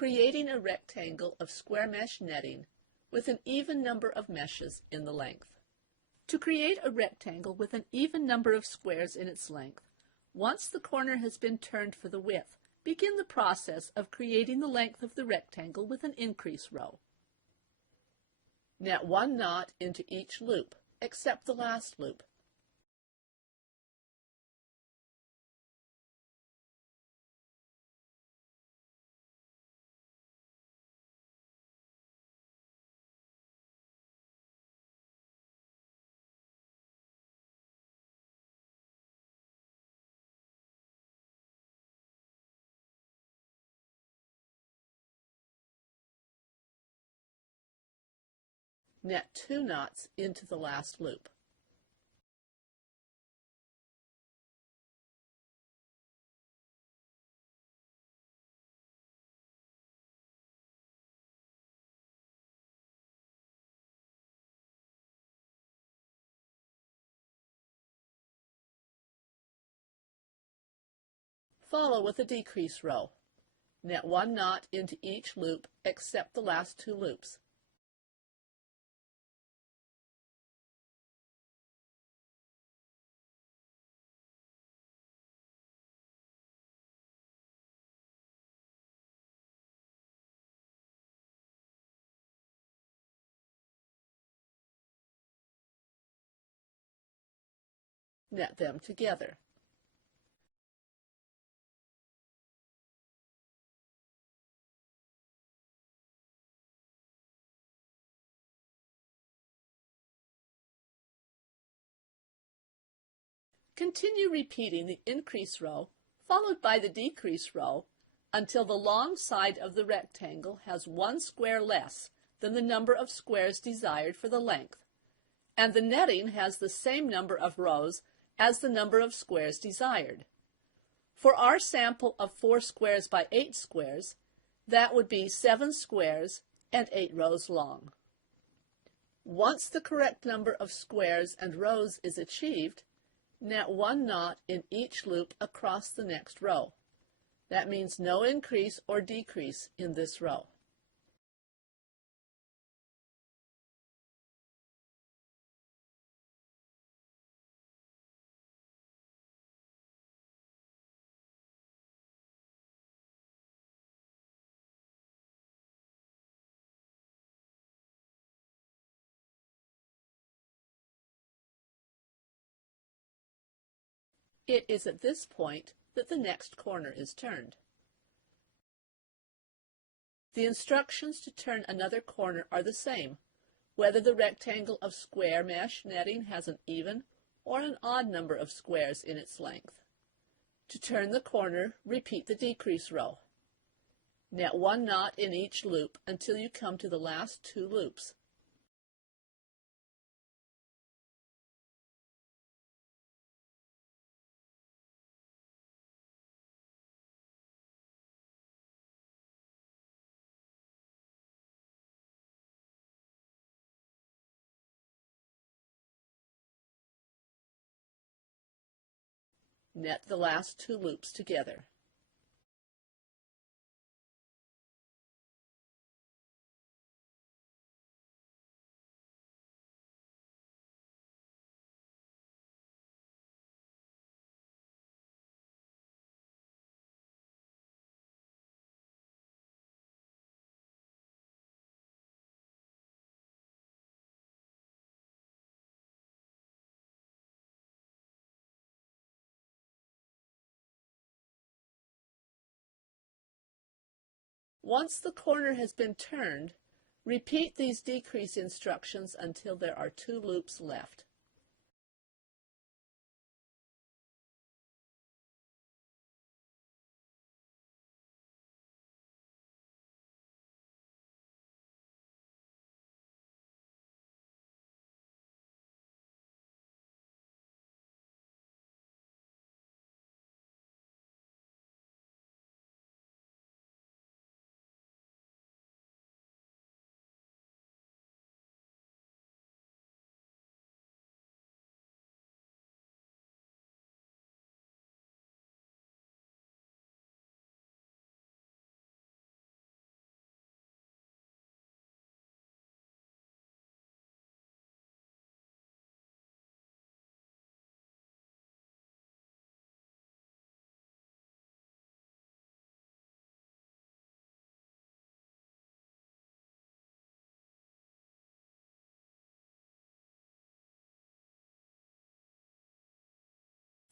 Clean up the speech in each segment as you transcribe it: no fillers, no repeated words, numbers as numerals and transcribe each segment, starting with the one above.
creating a rectangle of square mesh netting with an even number of meshes in the length. To create a rectangle with an even number of squares in its length, once the corner has been turned for the width, begin the process of creating the length of the rectangle with an increase row. Net 1 knot into each loop, except the last loop. Net 2 knots into the last loop. Follow with a decrease row. Net 1 knot into each loop except the last 2 loops. Net them together. Continue repeating the increase row followed by the decrease row until the long side of the rectangle has 1 square less than the number of squares desired for the length, and the netting has the same number of rows as the number of squares desired. For our sample of 4 squares by 8 squares, that would be 7 squares and 8 rows long. Once the correct number of squares and rows is achieved, net 1 knot in each loop across the next row. That means no increase or decrease in this row. It is at this point that the next corner is turned. The instructions to turn another corner are the same, whether the rectangle of square mesh netting has an even or an odd number of squares in its length. To turn the corner, repeat the decrease row. Net 1 knot in each loop until you come to the last 2 loops. Net the last 2 loops together. Once the corner has been turned, repeat these decrease instructions until there are 2 loops left.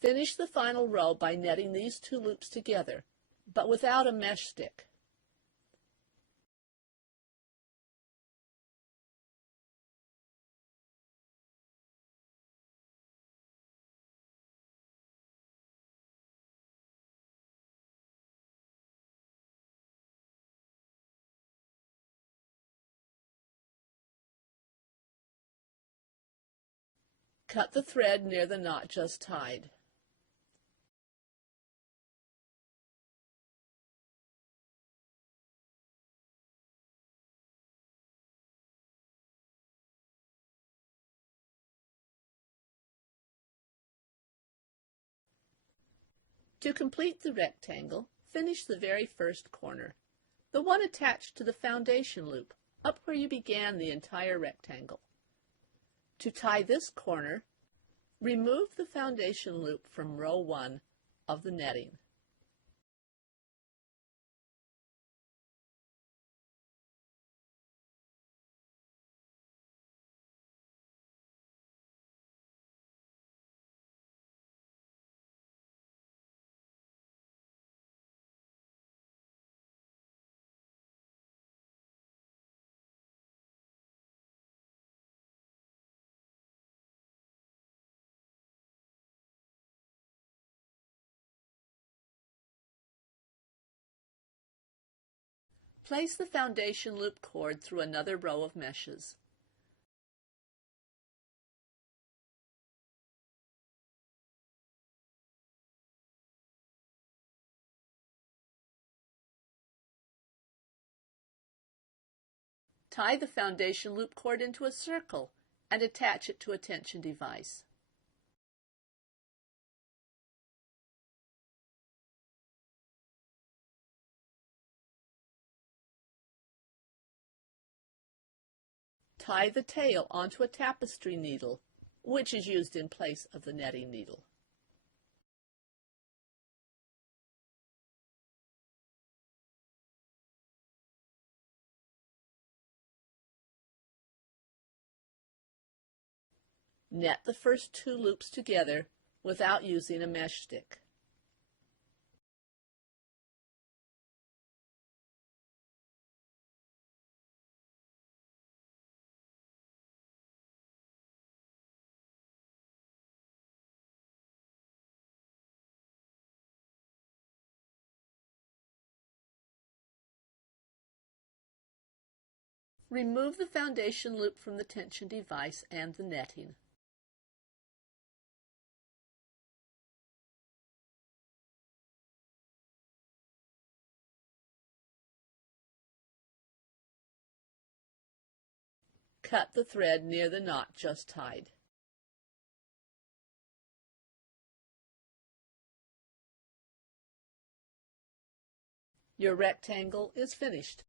Finish the final row by netting these two loops together, but without a mesh stick. Cut the thread near the knot just tied. To complete the rectangle, finish the very first corner, the one attached to the foundation loop, up where you began the entire rectangle. To tie this corner, remove the foundation loop from row 1 of the netting. Place the foundation loop cord through another row of meshes. Tie the foundation loop cord into a circle and attach it to a tension device. Tie the tail onto a tapestry needle, which is used in place of the netting needle. Net the first two loops together without using a mesh stick. Remove the foundation loop from the tension device and the netting. Cut the thread near the knot just tied. Your rectangle is finished.